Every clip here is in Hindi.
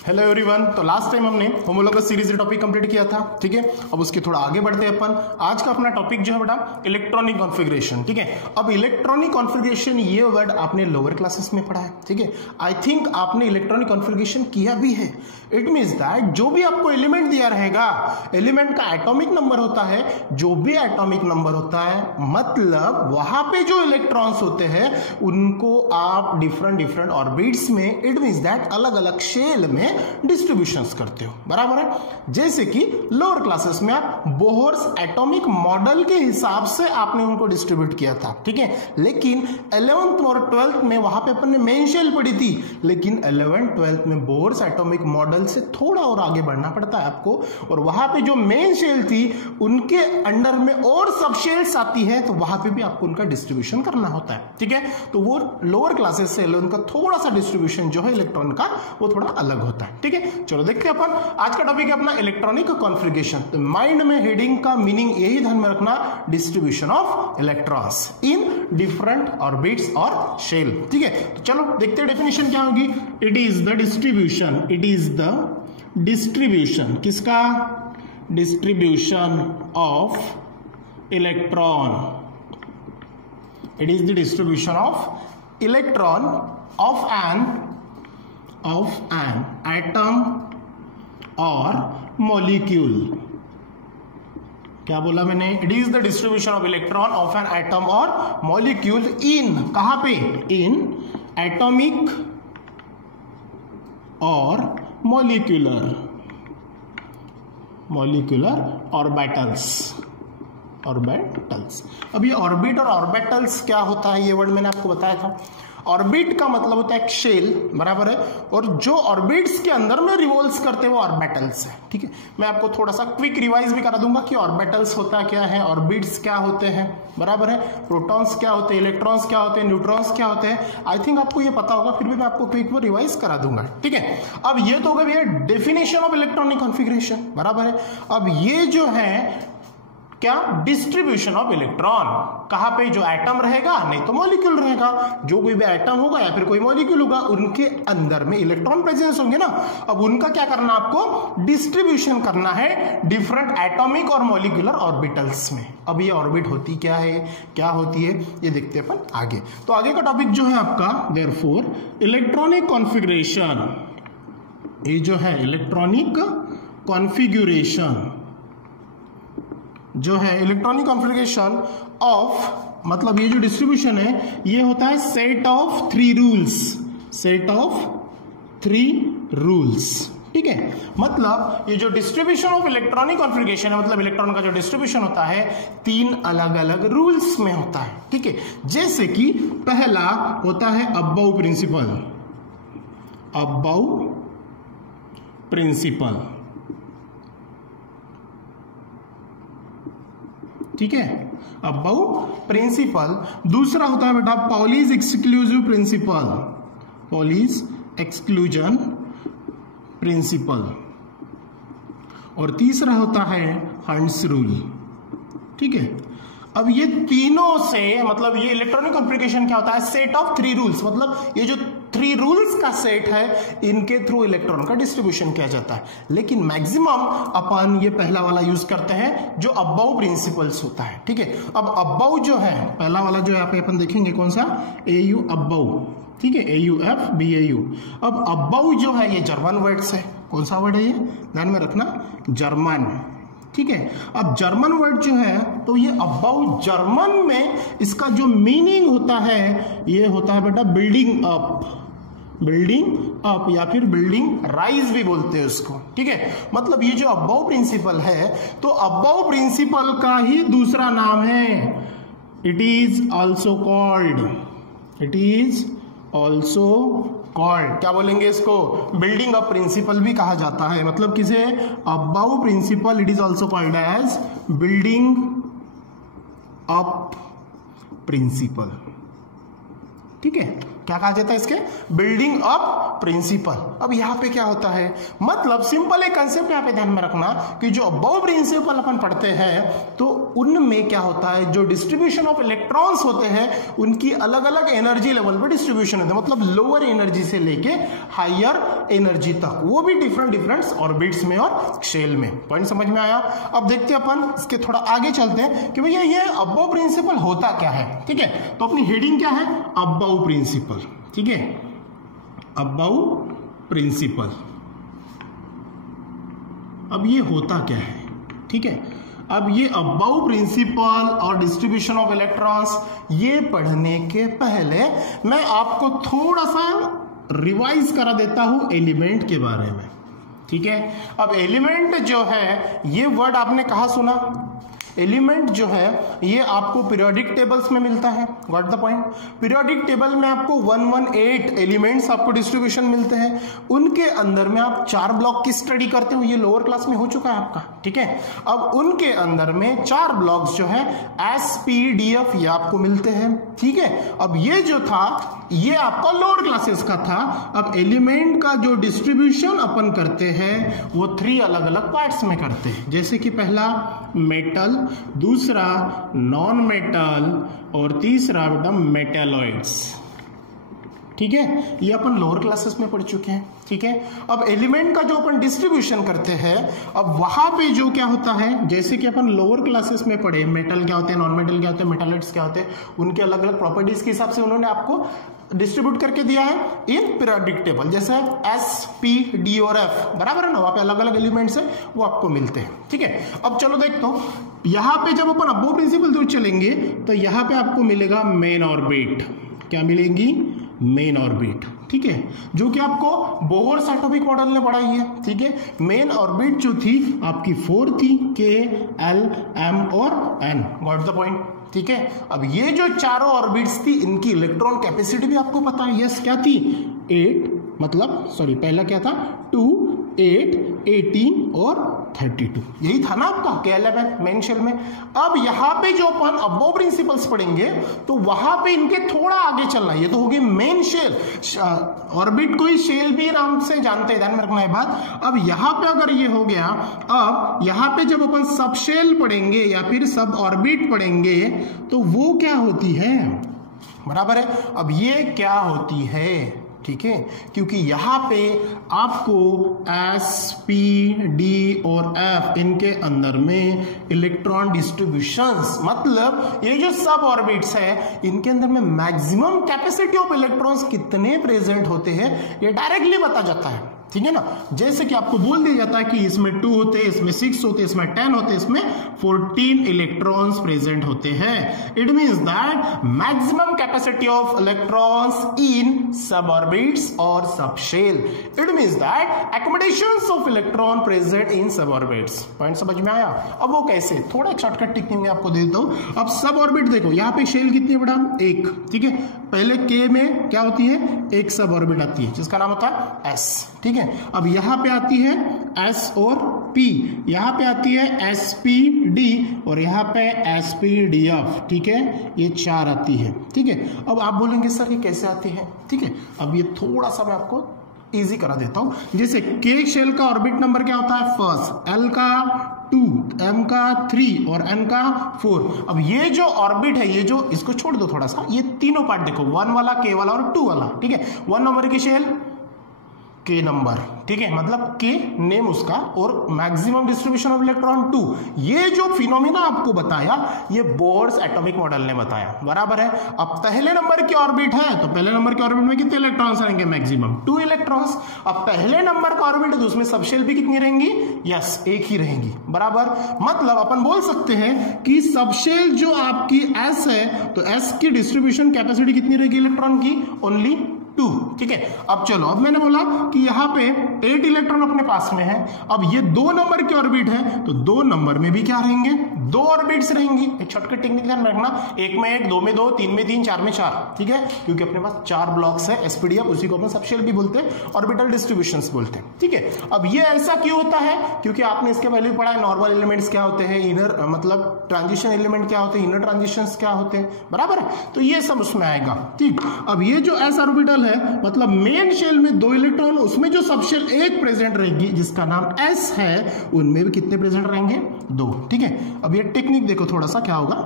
Hello everyone. तो लास्ट टाइम हमने होमोलॉगस सीरीज टॉपिक कंप्लीट किया था, ठीक है। अब उसके थोड़ा आगे बढ़ते हैं अपन। आज का अपना टॉपिक जो है बेटा इलेक्ट्रॉनिक कॉन्फ़िगरेशन, ठीक है। अब इलेक्ट्रॉनिक कॉन्फ़िगरेशन ये वर्ड आपने लोअर क्लासेस में पढ़ा है, ठीक है। आई थिंक आपने इलेक्ट्रॉनिक कॉन्फ़िगरेशन किया भी है। इट मीन्स दैट जो भी आपको एलिमेंट दिया रहेगा, एलिमेंट का एटॉमिक नंबर होता है, जो भी एटॉमिक नंबर होता है मतलब वहां पे जो इलेक्ट्रॉन्स होते हैं उनको आप डिफरेंट ऑर्बिट्स में, इट मीन्स दैट अलग अलग शेल में डिस्ट्रीब्यूशंस करते हो, बराबर है। जैसे कि लोअर क्लासेस में आप बोहर्स एटॉमिक मॉडल के हिसाब से आपने उनको डिस्ट्रीब्यूट किया था, ठीक है। लेकिन 11th और 12th में वहां पे अपन ने मेन शेल पढ़ी थी, लेकिन 11th 12th में बोहर्स एटॉमिक मॉडल से थोड़ा और आगे बढ़ना पड़ता है आपको, और वहां पे जो मेन शेल थी उनके अंडर में और सब शेल्स आती है, तो वहां पे भी आपको उनका डिस्ट्रीब्यूशन करना होता है, ठीक है। तो वो लोअर क्लासेस से उनका थोड़ा सा डिस्ट्रीब्यूशन जो है इलेक्ट्रॉन का वो थोड़ा अलग होता है, ठीक है। चलो देखते हैं अपन। आज का टॉपिक है अपना इलेक्ट्रॉनिक कॉन्फ़िगरेशन। तो माइंड में हेडिंग का मीनिंग यही ध्यान में रखना, distribution of electrons in different orbits और शेल, ठीक है। तो चलो देखते हैं डेफिनेशन क्या होगी। It is the distribution, it is the distribution, किसका? Distribution of electron. It is the distribution of electron of an atom or molecule। क्या बोला मैंने? It is the distribution of electron of an atom और मॉलिक्यूल इन, कहां पे? इन एटॉमिक और मॉलिक्यूलर ऑर्बिटल्स। अब ये ऑर्बिट और ऑर्बिटल्स क्या होता है, ये वर्ड मैंने आपको बताया था। ऑर्बिट का मतलब होता है एक शेल, बराबर है, और जो ऑर्बिट्स के अंदर में रिवॉल्व्स करते हैं वो ऑर्बिटल्स है, ठीक है। मैं आपको थोड़ा सा क्विक रिवाइज भी करा दूंगा कि ऑर्बिटल्स होता क्या है, ऑर्बिट्स क्या होते हैं, बराबर है, प्रोटॉन्स क्या होते हैं, इलेक्ट्रॉन्स क्या होते हैं, न्यूट्रॉन्स क्या होते हैं। आई थिंक आपको ये पता होगा, फिर भी मैं आपको क्विक में रिवाइज करा दूंगा, ठीक है। अब ये तो हो गया भैया डेफिनेशन ऑफ इलेक्ट्रॉनिक कॉन्फ़िगरेशन, बराबर है। अब ये जो है क्या? Distribution of electron. कहां पे? जो एटम रहेगा, नहीं तो मॉलिक्यूल रहेगा, जो कोई भी एटम होगा या फिर कोई मॉलिक्यूल होगा उनके अंदर में इलेक्ट्रॉन प्रेजेंस होंगे ना। अब उनका क्या करना आपको? डिस्ट्रीब्यूशन करना है डिफरेंट एटॉमिक और मॉलिक्यूलर ऑर्बिटल्स में। अब ये ऑर्बिट होती क्या है, क्या होती है, ये देखते हैं अपन आगे। तो आगे का टॉपिक जो है आपका देयरफॉर इलेक्ट्रॉनिक कॉन्फ़िगरेशन। ये जो है इलेक्ट्रॉनिक कॉन्फ़िगरेशन जो है इलेक्ट्रॉनिक कॉन्फ़िगरेशन ऑफ, मतलब ये जो डिस्ट्रीब्यूशन है ये होता है set of three rules, set of three rules, ठीक है। मतलब ये जो डिस्ट्रीब्यूशन ऑफ इलेक्ट्रॉनिक कॉन्फ़िगरेशन है, मतलब इलेक्ट्रॉन का जो डिस्ट्रीब्यूशन होता है तीन अलग अलग रूल्स में होता है, ठीक है। जैसे कि पहला होता है अबाउ प्रिंसिपल, अबाउ प्रिंसिपल, ठीक है, अबाउ प्रिंसिपल। दूसरा होता है बेटा Pauli's exclusive principle, Pauli's exclusion principle. और तीसरा होता है हंट्स रूल, ठीक है। अब ये तीनों से, मतलब ये इलेक्ट्रॉनिक कॉन्फ़िगरेशन क्या होता है? सेट ऑफ थ्री रूल्स, मतलब ये जो थ्री रूल्स का सेट है इनके थ्रू इलेक्ट्रॉन का डिस्ट्रीब्यूशन किया जाता है। लेकिन मैक्सिमम अपन ये पहला वाला यूज करते हैं जो अबाउ प्रिंसिपल्स होता है, ठीक है। अब अबाउ जो है, पहला वाला जो है यहाँ पे अपन देखेंगे कौन सा? AU अबाउ, ठीक है, AUF BAU। अब अबाउ जो है ये जर्मन वर्ड से, कौन सा वर्ड है ये, ध्यान में रखना, जर्मन, ठीक है। अब जर्मन वर्ड जो है तो ये अबाउ जर्मन में इसका जो मीनिंग होता है ये होता है बेटा बिल्डिंग अप, बिल्डिंग अप या फिर बिल्डिंग राइज भी बोलते हैं उसको, ठीक है। मतलब ये जो अबाउ प्रिंसिपल है तो अबाउ प्रिंसिपल का ही दूसरा नाम है, it is also called, it is also called, क्या बोलेंगे इसको? बिल्डिंग अप प्रिंसिपल भी कहा जाता है। मतलब किसे? Aufbau principle, it is also called as building up principle, ठीक है। क्या कहा जाता है इसके, बिल्डिंग अप प्रिंसिपल। अब यहाँ पे क्या होता है, मतलब सिंपल एक कंसेप्ट यहाँ पे ध्यान में रखना कि जो अबव प्रिंसिपल अपन पढ़ते हैं तो उनमें क्या होता है, जो डिस्ट्रीब्यूशन ऑफ इलेक्ट्रॉन्स होते हैं उनकी अलग अलग एनर्जी लेवल पे डिस्ट्रीब्यूशन होता है, मतलब लोअर एनर्जी से लेके हायर एनर्जी तक, वो भी डिफरेंट ऑर्बिट्स में और शेल में। पॉइंट समझ में आया। अब देखते हैं अपन इसके थोड़ा आगे चलते हैं कि भैया ये अबव प्रिंसिपल होता क्या है। ठीक है, तो अपनी हेडिंग क्या है, अबव प्रिंसिपल। ठीक है, अबव प्रिंसिपल। अब ये होता क्या है, ठीक है, अब ये अबव प्रिंसिपल और डिस्ट्रीब्यूशन ऑफ इलेक्ट्रॉन्स ये पढ़ने के पहले मैं आपको थोड़ा सा रिवाइज करा देता हूं एलिमेंट के बारे में। ठीक है, अब एलिमेंट जो है ये वर्ड आपने कहाँ सुना, एलिमेंट जो है ये आपको पीरियोडिक टेबल्स में मिलता है। What the point, periodic table में आपको 118 एलिमेंट्स आपको डिस्ट्रीब्यूशन मिलते हैं, उनके अंदर में आप 4 ब्लॉक की स्टडी करते हो, ये लोअर क्लास में हो चुका है आपका। ठीक है, अब उनके अंदर में 4 ब्लॉक्स जो है SPDF ये आपको मिलते हैं। ठीक है, अब ये जो था ये आपका लोअर क्लासेस का था। अब एलिमेंट का जो डिस्ट्रीब्यूशन अपन करते हैं वो 3 अलग अलग पार्ट्स में करते हैं, जैसे कि पहला मेटल, दूसरा नॉन मेटल और तीसरा बेटा मेटालॉइड्स। ठीक है, ये अपन लोअर क्लासेस में पढ़ चुके हैं। ठीक है, अब एलिमेंट का जो अपन डिस्ट्रीब्यूशन करते हैं, अब वहां पे जो क्या होता है, जैसे कि अपन लोअर क्लासेस में पढ़े मेटल क्या होते हैं, नॉन मेटल क्या होते हैं, मेटालॉइड्स क्या होते हैं, उनके अलग अलग प्रॉपर्टीज के हिसाब से उन्होंने आपको डिस्ट्रीब्यूट करके दिया है इन पीरियोडिक टेबल, जैसे S, P, D और F, बराबर है ना, वहां पे अलग अलग एलिमेंट्स है वो आपको मिलते हैं। ठीक है, अब चलो देख तो यहां पे जब अपन अबव प्रिंसिपल दूर चलेंगे तो यहां पे आपको मिलेगा मेन ऑर्बिट। क्या मिलेंगी, मेन ऑर्बिट। ठीक है, जो कि आपको बोहर्स एटॉमिक मॉडल ने पढ़ाई है। ठीक है, मेन ऑर्बिट जो थी आपकी 4 थी, K, L, M और N। Got the point. ठीक है, अब ये जो चारों ऑर्बिट्स थी इनकी इलेक्ट्रॉन कैपेसिटी भी आपको पता है। यस, क्या थी, 8, मतलब सॉरी पहला क्या था, 2, 8, 18 और 32, यही था ना आपका K11 मेन शेल में। अब यहां पे जो अपन अबव प्रिंसिपल्स पढ़ेंगे तो वहां पे इनके थोड़ा आगे चलना, ये तो होगी मेन शेल, ऑर्बिट को ही शेल भी नाम से जानते हैं, ध्यान में रखना है बात। अब यहां पे अगर ये हो गया, अब यहां पे जब अपन सब शेल पढ़ेंगे या फिर सब ऑर्बिट पढ़ेंगे तो वो क्या होती है, बराबर है। अब ये क्या होती है, ठीक है, क्योंकि यहां पे आपको S, P, D और F इनके अंदर में इलेक्ट्रॉन डिस्ट्रीब्यूशंस, मतलब ये जो सब ऑर्बिट्स है इनके अंदर में मैक्सिमम कैपेसिटी ऑफ इलेक्ट्रॉन्स कितने प्रेजेंट होते हैं ये डायरेक्टली बता जाता है। ठीक है ना, जैसे कि आपको बोल दिया जाता है कि इसमें 2 होते हैं, इसमें 6 होते हैं, इसमें 10 होते हैं, इसमें 14 इलेक्ट्रॉन्स प्रेजेंट होते हैं। It means that maximum capacity of electrons in sub orbits और sub shell. It means that accommodations of electron present in sub orbits. Point समझ में आया। अब वो कैसे, थोड़ा एक शॉर्टकट टेक्निक में आपको दे देता हूं। अब सब ऑर्बिट देखो, यहाँ पे शेल कितनी है बेटा, 1। ठीक है, पहले K में क्या होती है, एक सब ऑर्बिट आती है जिसका नाम होता है S। ठीक है, अब यहां पे आती है S और P, यहां पे आती है SPD और यहां पे SPDF। ठीक है, ये 4 आती है। ठीक है, अब आप बोलेंगे सर ये कैसे आती है। ठीक है, अब ये थोड़ा सा मैं आपको इजी करा देता हूं। जैसे K शेल का ऑर्बिट नंबर क्या होता है, फर्स्ट, L का 2, M का 3 और N का 4। अब ये जो ऑर्बिट है, ये जो, इसको छोड़ दो थोड़ा सा, ये तीनों पार्ट देखो, 1 वाला, K वाला और 2 वाला। ठीक है, 1 नंबर की शेल, K नंबर। ठीक है, मतलब K नेम उसका और मैक्सिमम डिस्ट्रीब्यूशन ऑफ इलेक्ट्रॉन 2। ये जो फिनोमिना आपको बताया ये बोर्स एटॉमिक मॉडल ने बताया, बराबर है। अब पहले नंबर की ऑर्बिट है तो पहले नंबर के ऑर्बिट में कितने इलेक्ट्रॉन्स रहेंगे, मैक्सिमम 2 इलेक्ट्रॉन्स। अब पहले नंबर का ऑर्बिट है तो उसमें सब शेल भी कितनी रहेंगी, यस, 1 ही रहेंगी, बराबर। मतलब अपन बोल सकते हैं कि सब शेल जो आपकी S है तो S की डिस्ट्रीब्यूशन कैपेसिटी कितनी रहेगी इलेक्ट्रॉन की, ओनली 2, ठीक है। अब चलो, अब मैंने बोला कि यहाँ पे 8 इलेक्ट्रॉन अपने पास में है। अब ये 2 नंबर की ऑर्बिट है, तो 2 नंबर में भी क्या रहेंगे, 2 ऑर्बिट्स रहेंगी। एक शॉर्टकट टेक्निक ध्यान रखना, 1 में 1, 2 में 2, 3 में 3, 4 में 4, ठीक है, क्योंकि अपने पास 4 ब्लॉक्स है एसपीडीएफ, उसी को अपन सबशेल भी बोलते हैं, ऑर्बिटल डिस्ट्रीब्यूशंस बोलते हैं, ठीक है। अब ये ऐसा क्यों होता है, क्योंकि आपने इसके पहले भी पढ़ा है नॉर्मल एलिमेंट्स क्या होते हैं, इनर मतलब ट्रांजिशन एलिमेंट क्या होते हैं, इनर ट्रांजिशंस क्या होते हैं, बराबर है। तो ये सब उसमें आएगा, ठीक। अब ये जो एस ऑर्बिटल है, मतलब मेन शेल में 2 इलेक्ट्रॉन, उसमें जो सबशेल 1 प्रेजेंट रहेगी जिसका नाम एस है, उनमें भी कितने प्रेजेंट रहेंगे, 2, ठीक है। अब ये टेक्निक देखो थोड़ा सा क्या होगा।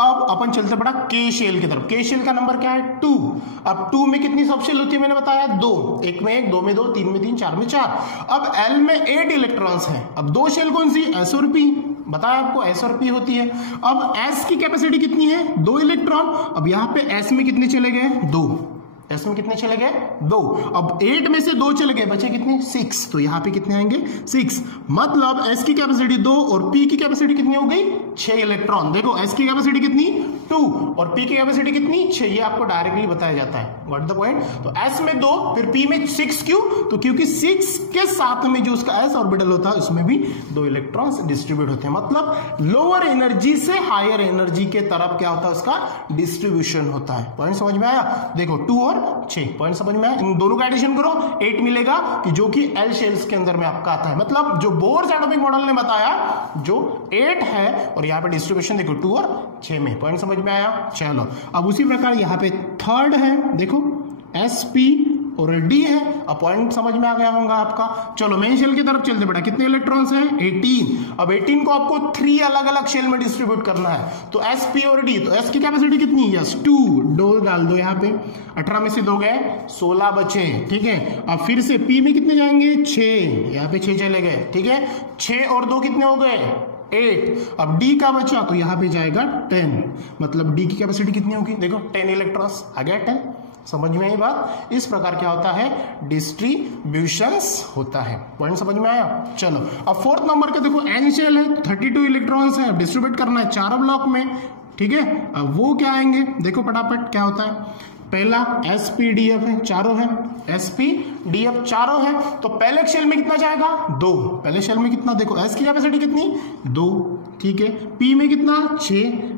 अब अपन चलते पड़ा के शेल की तरफ। के शेल का नंबर क्या है, 2। अब 2 में कितनी सबशेल होती है, मैंने बताया 2, 1 में 1, 2 में 2, 3 में 3, 4 में 4। अब एल में 8 इलेक्ट्रॉन्स हैं। अब 2 शेल कौन सी, एस और पी, बताया आपको एस और पी होती है। अब एस की कैपेसिटी कितनी है, 2 इलेक्ट्रॉन। अब यहां पे एस में कितने चले गए, 2, एस में कितने चले गए, 2। अब 8 में से 2 चले गए, बचे कितने, 6। तो यहां पे कितने आएंगे, 6। मतलब एस की कैपेसिटी 2 और पी की कैपेसिटी कितनी हो गई, 6 इलेक्ट्रॉन। देखो एस की कैपेसिटी कितनी, 2 और पी की कैपेसिटी कितनी, 6। ये आपको डायरेक्टली बताया जाता है, व्हाट द पॉइंट। तो एस में 2, फिर पी में 6, क्यों, तो क्योंकि 6 के साथ में जो उसका एस ऑर्बिटल होता है उसमें भी 2 इलेक्ट्रॉन्स डिस्ट्रीब्यूट होते हैं। मतलब लोअर एनर्जी से हायर एनर्जी के तरफ क्या होता है, उसका डिस्ट्रीब्यूशन होता है। पॉइंट समझ में आया, देखो 2 और 6, पॉइंट समझ में आया। इन दोनों का एडिशन करो, 8 मिलेगा, कि जो कि एल शेल्स के अंदर में आपका आता है। मतलब जो बोर्स एटॉमिक मॉडल ने बताया, जो 8 है और यहाँ पे डिस्ट्रीब्यूशन देखो 2 और 6 में। पॉइंट समझ में आया, चलो। अब उसी प्रकार यहाँ पे थर्ड है, देखो एस पी और डी है। अब पॉइंट समझ में आ गया होगा आपका। चलो मेन शेल की तरफ चलते बेटा, कितने इलेक्ट्रॉन्स हैं, 18। अब 18 को आपको 3 अलग अलग शेल में डिस्ट्रीब्यूट करना है। तो एस पी और डी, तो एस की कैपेसिटी कितनी है, 2 डाल दो यहाँ पे, 18 में से 2 गए, 16 बचे, ठीक है। अब फिर से पी में कितने जाएंगे, 6, यहाँ पे 6 चले गए, ठीक है। 6 और 2 कितने हो गए, 8। अब डी का बचा तो यहाँ पे जाएगा 10, मतलब डी की कैपेसिटी कितनी होगी, देखो 10 इलेक्ट्रॉन्स आ गया, 10। समझ में आई बात। इस प्रकार क्या होता है, डिस्ट्रीब्यूशंस होता है। पॉइंट समझ में आया, चलो। अब 4th नंबर का देखो एन शेल है, 32 इलेक्ट्रॉन्स है, डिस्ट्रीब्यूट करना है 4 ब्लॉक में, ठीक है। अब वो क्या आएंगे, देखो फटाफट क्या होता है। पहला एसपीडीएफ है, चारों है, एसपीडीएफ चारों है। तो पहले शेल में कितना जाएगा, 2। पहले शेल में कितना, देखो एस की कैपेसिटी कितनी, 2, ठीक है। पी में कितना, 6,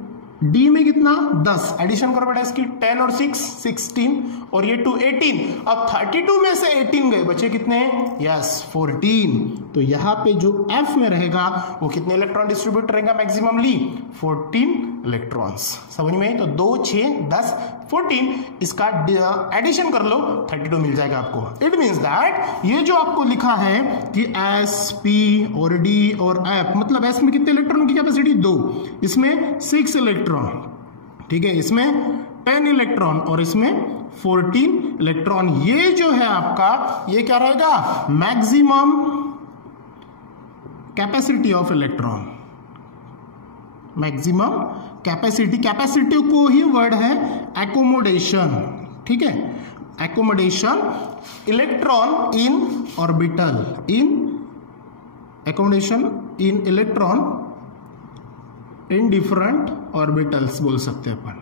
डी में कितना, 10। एडिशन करो बेटा इसकी, 10 और 6, 16 और ये 2, 18। अब 32 में से 18 गए, बचे कितने, यस 14। तो यहाँ पे जो एफ में रहेगा वो कितने इलेक्ट्रॉन डिस्ट्रीब्यूट रहेगा मैक्सिममली, 14 इलेक्ट्रॉन्स। समझ में, तो 2, 6, 10, 14, इसका एडिशन कर लो, 32 मिल जाएगा आपको। इट मीन्स दैट ये जो आपको लिखा है कि एस, पी और डी और एफ, मतलब एस में कितने इलेक्ट्रॉन की कैपेसिटी, 2, इसमें 6 इलेक्ट्रॉन, ठीक है, इसमें 10 इलेक्ट्रॉन और इसमें 14 इलेक्ट्रॉन। ये जो है आपका, ये क्या रहेगा, maximum capacity of electron, maximum capacity. Capacity को ही वर्ड है एकोमोडेशन, ठीक है, accommodation electron in orbital, in accommodation in electron in different orbitals बोल सकते हैं अपन,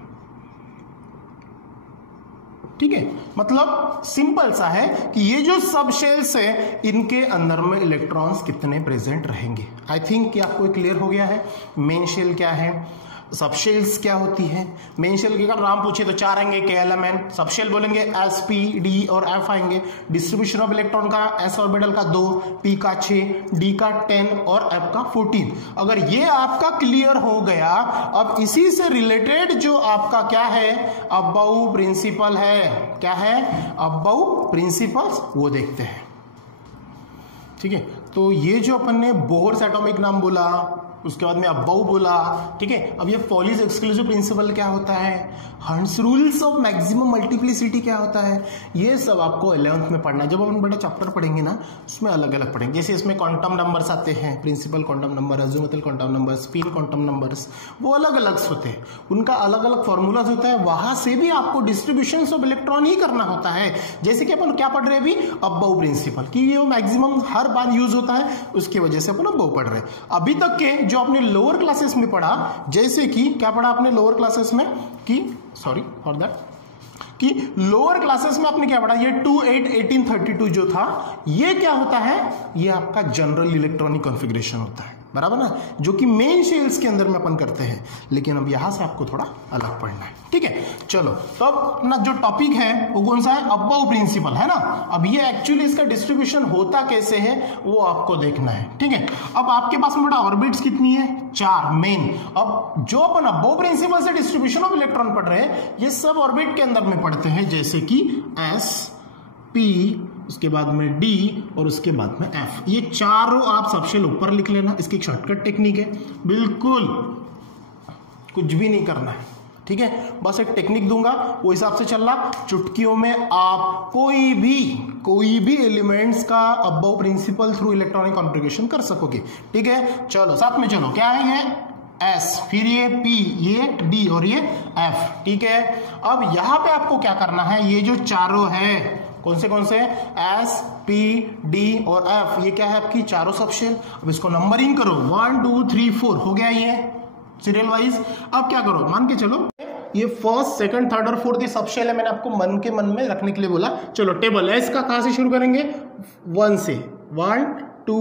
ठीक है। मतलब सिंपल सा है कि ये जो सब शेल्स है, इनके अंदर में इलेक्ट्रॉन्स कितने प्रेजेंट रहेंगे। आई थिंक कि आपको क्लियर हो गया है मेन शेल क्या है, सब शेल्स क्या होती है। मेन शेल के अगर नाम पूछे तो 4 आएंगे, KLMN। सब शेल बोलेंगे एस, पी, डी और एफ आएंगे। डिस्ट्रीब्यूशन ऑफ इलेक्ट्रॉन का एस ऑर्बिटल का 2, पी का 6, डी का 10 और एफ का 14। अगर ये आपका क्लियर हो गया, अब इसी से रिलेटेड जो आपका क्या है, अबाउ प्रिंसिपल है, क्या है, अबाउ प्रिंसिपल्स, वो देखते हैं, ठीक है। तो ये जो अपन ने बोहर्स एटॉमिक नाम बोला, उसके बाद में अबाउ बोला, ठीक है। अब ये पॉलीज एक्सक्लूसिव प्रिंसिपल क्या होता है, hunts rules of maximum multiplicity क्या होता है, ये सब आपको 11th में पढ़ना है। जब अपन बड़ा चैप्टर पढ़ेंगे ना, उसमें अलग अलग पढ़ेंगे। जैसे इसमें क्वांटम नंबर्स आते हैं, principal quantum number, azimuthal quantum number, spin quantum numbers, वो अलग अलग होते हैं, उनका अलग अलग फॉर्मूलाज होता है। वहां से भी आपको डिस्ट्रीब्यूशन ऑफ इलेक्ट्रॉन ही करना होता है। जैसे कि अपन क्या पढ़ रहे हैं अभी, अबाउ प्रिंसिपल, कि ये मैक्सिमम हर बार यूज होता है, उसकी वजह से अपन अबाउ पढ़ रहे हैं। अभी तक के जो आपने लोअर क्लासेस में पढ़ा, जैसे कि क्या पढ़ा आपने लोअर क्लासेस में, कि सॉरी फॉर दैट, कि लोअर क्लासेस में आपने क्या पढ़ा, ये 281832 जो था ये क्या होता है, ये आपका जनरल इलेक्ट्रॉनिक कॉन्फ़िगरेशन होता है, बराबर ना, जो कि मेन शेल्स के अंदर में अपन करते हैं, लेकिन अब यहां से आपको थोड़ा अलग पढ़ना है, ठीक है। चलो तो अब अपना जो टॉपिक है वो कौन सा है, अबव प्रिंसिपल है ना। अब ये एक्चुअली इसका डिस्ट्रीब्यूशन होता कैसे है वो आपको देखना है, ठीक है। अब आपके पास में बड़ा ऑर्बिट्स कितनी है, 4 मेन। अब जो अपन अबव प्रिंसिपल से डिस्ट्रीब्यूशन ऑफ इलेक्ट्रॉन पढ़ रहे हैं ये सब ऑर्बिट के अंदर में पढ़ते हैं, जैसे कि एस, पी, उसके बाद में डी और उसके बाद में एफ। ये चारों आप सबशेल ऊपर लिख लेना, इसकी एक शॉर्टकट टेक्निक है, बिल्कुल कुछ भी नहीं करना है, ठीक है। बस एक टेक्निक दूंगा वो हिसाब से चलना, चुटकियों में आप कोई भी एलिमेंट्स का aufbau principle through electronic configuration कर सकोगे, ठीक है। चलो साथ में चलो, क्या है ये एस, फिर ये पी, ये डी और ये एफ, ठीक है। अब यहां पे आपको क्या करना है, ये जो चारों है कौन से एस, पी, डी और एफ, ये क्या है आपकी चारों सबशेल। अब इसको नंबरिंग करो 1 2 3 4 हो गया ये सीरियल वाइज। अब क्या करो, मान के चलो ये फर्स्ट, सेकंड, थर्ड और फोर्थ ये सबशेल है, मैंने आपको मन के मन में रखने के लिए बोला। चलो टेबल एस का कहां से शुरू करेंगे, 1 से, 1 2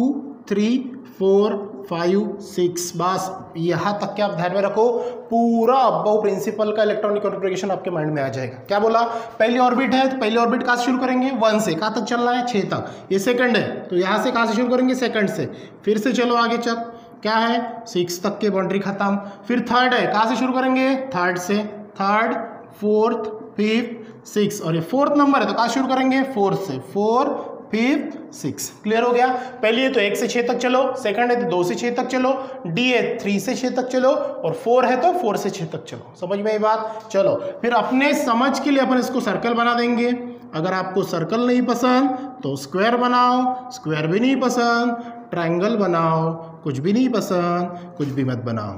3 4 5 6, बस यहां तक के आप ध्यान में रखो, पूरा अबव प्रिंसिपल का इलेक्ट्रॉनिक कॉन्फ़िगरेशन आपके माइंड में आ जाएगा। क्या बोला, पहली ऑर्बिट है तो पहली ऑर्बिट कहां से शुरू करेंगे, 1 से, कहां तक चलना है, 6 तक। ये सेकंड है तो यहां से कहां से शुरू करेंगे, सेकंड से, फिर से चलो आगे चल, क्या है 6 तक के बाउंड्री खत्म। फिर थर्ड है, कहां से शुरू करेंगे, थर्ड से, थर्ड, फोर्थ, फिफ्थ, 6 और ये फोर्थ नंबर है तो कहां शुरू करेंगे, 4 से, 4 5 6। क्लियर हो गया। पहली है तो 1 से 6 तक चलो, सेकंड है तो 2 से 6 तक चलो, डी है 3 से 6 तक चलो और 4 है तो 4 से 6 तक चलो। समझ में ये बात। चलो फिर अपने समझ के लिए अपन इसको सर्कल बना देंगे। अगर आपको सर्कल नहीं पसंद तो स्क्वायर बनाओ, स्क्वायर भी नहीं पसंद ट्रायंगल बनाओ, कुछ भी नहीं पसंद कुछ भी मत बनाओ,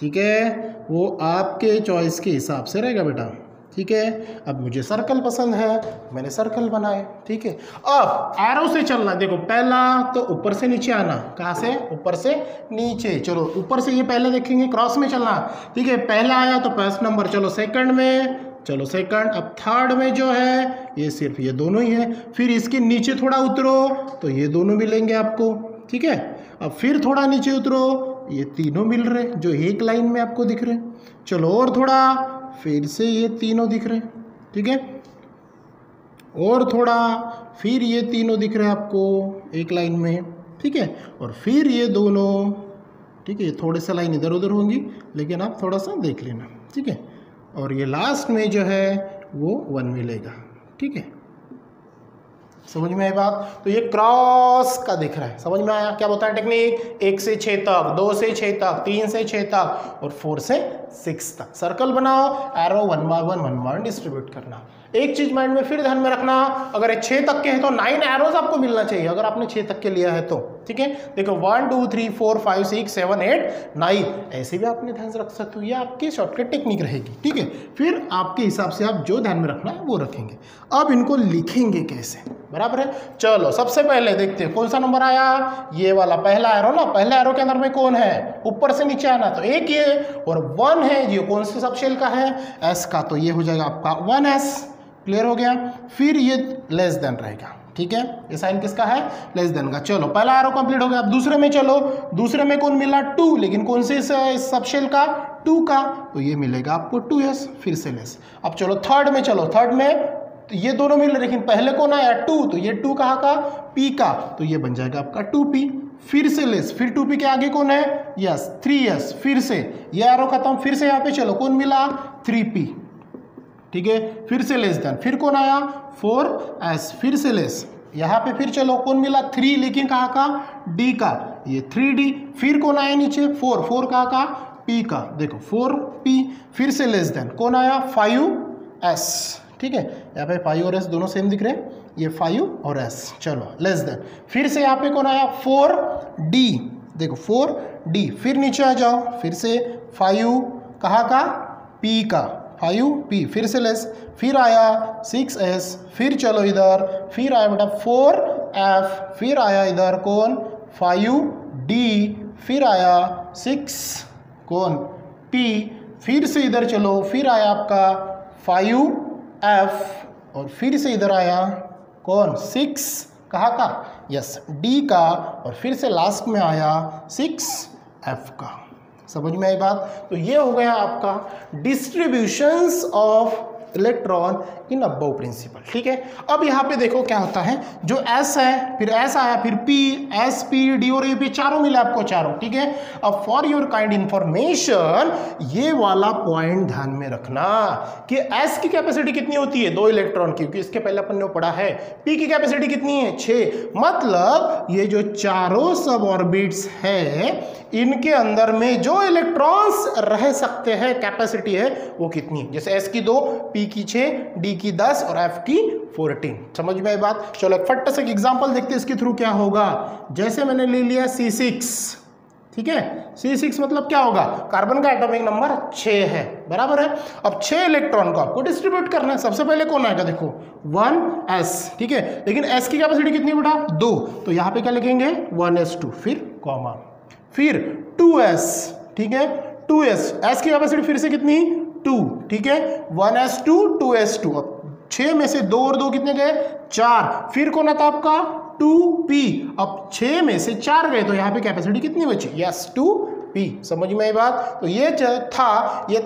ठीक है। वो आपके चॉइस के हिसाब से रहेगा बेटा, ठीक है। अब मुझे सर्कल पसंद है, मैंने सर्कल बनाए, ठीक है। अब एरो से चलना, देखो पहला तो ऊपर से नीचे आना, कहाँ से, ऊपर से नीचे। चलो ऊपर से ये पहले देखेंगे, क्रॉस में चलना, ठीक है। पहला आया तो फर्स्ट नंबर, चलो सेकंड में, चलो सेकंड। अब थर्ड में जो है ये सिर्फ ये दोनों ही है, फिर इसके नीचे थोड़ा उतरो तो ये दोनों मिलेंगे आपको, ठीक है। अब फिर थोड़ा नीचे उतरो, ये तीनों मिल रहे जो एक लाइन में आपको दिख रहे। चलो और थोड़ा, फिर से ये तीनों दिख रहे, ठीक है। और थोड़ा, फिर ये तीनों दिख रहे हैं आपको एक लाइन में, ठीक है। और फिर ये दोनों, ठीक है। ये थोड़े से लाइन इधर उधर होंगी लेकिन आप थोड़ा सा देख लेना, ठीक है। और ये लास्ट में जो है वो 1 मिलेगा, ठीक है। समझ में आई बात। तो ये क्रॉस का दिख रहा है, समझ में आया क्या बताया टेक्निक। 1 से 6 तक, 2 से 6 तक, 3 से 6 तक और 4 से 6 तक सर्कल बनाओ। एरो 1 बाय 1 डिस्ट्रीब्यूट करना। एक चीज माइंड में फिर ध्यान में रखना, अगर 6 तक के हैं तो 9 एरोज आपको मिलना चाहिए, अगर आपने 6 तक के लिया है तो, ठीक है। देखो 1 2 3 4 5 6 7 8 9 ऐसे भी आपने ध्यान से रख सकते हो, ये आपकी शॉर्टकट टेक्निक रहेगी, ठीक है। फिर आपके हिसाब से आप जो ध्यान में रखना है वो रखेंगे। अब इनको लिखेंगे कैसे, बराबर है। चलो सबसे पहले देखते हैं कौन सा नंबर आया, ये वाला पहला एरो ना। पहला एरो के अंदर में कौन है, ऊपर से नीचे आना, तो एक ये और 1 है, ये कौन से सबशेल का है, एस का, तो ये हो जाएगा आपका 1s। क्लियर हो गया। फिर ये लेस देन रहेगा, ठीक है। ये साइन किसका है, लेस देन का। चलो पहला एरो कंप्लीट हो गया। अब दूसरे में चलो, दूसरे में कौन मिला 2, लेकिन कौन से सबशेल का, 2 का, तो ये मिलेगा आपको 2s, फिर से लेस। अब चलो थर्ड में चलो, थर्ड में तो ये दोनों मिल रहे, लेकिन पहले कौन आया 2, तो ये 2 कहाँ का, p का, तो ये बन जाएगा आपका 2p, फिर से लेस। फिर 2p के आगे कौन है, यस 3s, फिर से ये एरो खत्म, फिर से यहाँ पे चलो कौन मिला 3p, ठीक है। फिर से लेस देन, फिर कौन आया 4s, फिर से लेस। यहाँ पे फिर चलो कौन मिला 3, लेकिन कहाँ का, d का, ये 3d। फिर कौन आया नीचे 4, 4 कहाँ का, p का, देखो 4p, फिर से लेस देन कौन आया 5s, ठीक है। यहाँ पे 5 और s दोनों सेम दिख रहे हैं, ये 5 और s। चलो लेस देन, फिर से यहाँ पे कौन आया 4d, देखो 4d। फिर नीचे आ जाओ, फिर से 5 कहाँ का, p का, 5p, फिर से लेस। फिर आया 6s, फिर चलो इधर, फिर आया बेटा 4f, फिर आया इधर कौन 5d, फिर आया 6 कौन p, फिर से इधर चलो, फिर आया आपका 5 F और फिर से इधर आया कौन 6 कहाँ का, यस D का, और फिर से लास्ट में आया 6F का। समझ में आई बात। तो ये हो गया आपका distributions of electron in aufbau principle. ठीक है, अब यहाँ पे देखो क्या होता है, जो S है फिर S आया फिर P, S P D और AP चारों मिले आपको चारों। ठीक है, अब फॉर योर काइंड इंफॉर्मेशन ये वाला पॉइंट ध्यान में रखना कि S की कैपेसिटी कितनी होती है 2 इलेक्ट्रॉन की, क्योंकि इसके पहले अपन ने पढ़ा है। P की कैपेसिटी कितनी है 6, मतलब ये जो चारों सब ऑर्बिट्स है इनके अंदर में जो इलेक्ट्रॉन्स रह सकते हैं कैपेसिटी है वो कितनी है, जैसे S की 2, P की 6, D की 10 और F की 14। समझ में आई बात। चलो एक फट से एक एग्जांपल देखते हैं इसके थ्रू क्या होगा। जैसे मैंने ले लिया C6, ठीक है, C6 मतलब क्या होगा, कार्बन का एटॉमिक नंबर 6 है, बराबर है। अब 6 इलेक्ट्रॉन को आपको डिस्ट्रीब्यूट करना है। सबसे पहले कौन आएगा देखो 1s, ठीक है, लेकिन S की कैपेसिटी कितनी बेटा 2, तो यहाँ पे क्या लिखेंगे 1s2 फिर कॉमा, फिर 2s, ठीक है 2s, S की कैपेसिटी फिर से कितनी 2, ठीक है 1s2 2s2, अब 6 में से 2 और 2 कितने गए 4, फिर कौन आता आपका 2p, अब 6 में से 4 गए तो यहाँ पे कैपेसिटी कितनी बची, यस 2p। समझ में आई बात। तो ये था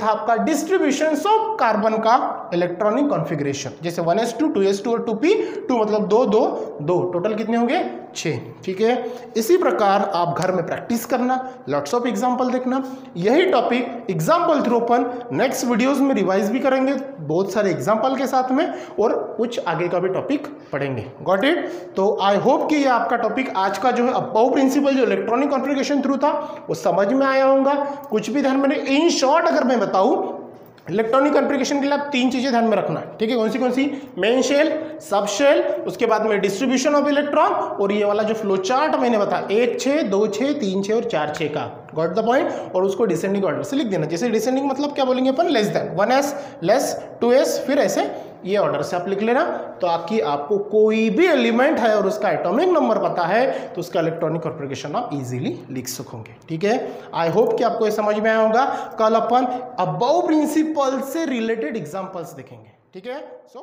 आपका डिस्ट्रीब्यूशन ऑफ कार्बन का इलेक्ट्रॉनिक कॉन्फ़िगरेशन, जैसे 1s2 2s2 और 2p, 2 मतलब 2 2 2, टोटल कितने होंगे 6। ठीक है, इसी प्रकार आप घर में प्रैक्टिस करना, लॉट्स ऑफ एग्जांपल देखना। यही टॉपिक एग्जांपल थ्रू अपन नेक्स्ट वीडियोस में रिवाइज भी करेंगे बहुत सारे एग्जांपल के साथ में, और कुछ आगे का भी टॉपिक पढ़ेंगे। Got it. तो आई होप कि ये आपका टॉपिक आज का जो है अबव प्रिंसिपल जो इलेक्ट्रॉनिक कॉन्फ़िगरेशन थ्रू था वो समझ में आया होगा। कुछ भी ध्यान में, इन शॉर्ट अगर मैं बताऊं इलेक्ट्रॉनिक कॉन्फ़िगरेशन के लिए आप 3 चीजें ध्यान में रखना, ठीक है, कौन सी, मेन शेल, सब शेल, उसके बाद में डिस्ट्रीब्यूशन ऑफ इलेक्ट्रॉन, और ये वाला जो फ्लो चार्ट मैंने बताया 1 6 2 6 3 6 और 4 6 का, गॉट द पॉइंट। और उसको डिसेंडिंग ऑर्डर से लिख देना, जैसे डिसेंडिंग मतलब क्या बोलेंगे अपन, less than 1s less 2s, फिर ऐसे ये ऑर्डर से आप लिख लेना, तो आकि आपको कोई भी एलिमेंट है और उसका एटॉमिक नंबर पता है तो उसका इलेक्ट्रॉनिक कॉन्फ़िगरेशन आप इजीली लिख सकोगे। ठीक है, आई होप कि आपको ये समझ में आया होगा। कल अपन अबव प्रिंसिपल से रिलेटेड एग्जांपल्स देखेंगे। ठीक है, सो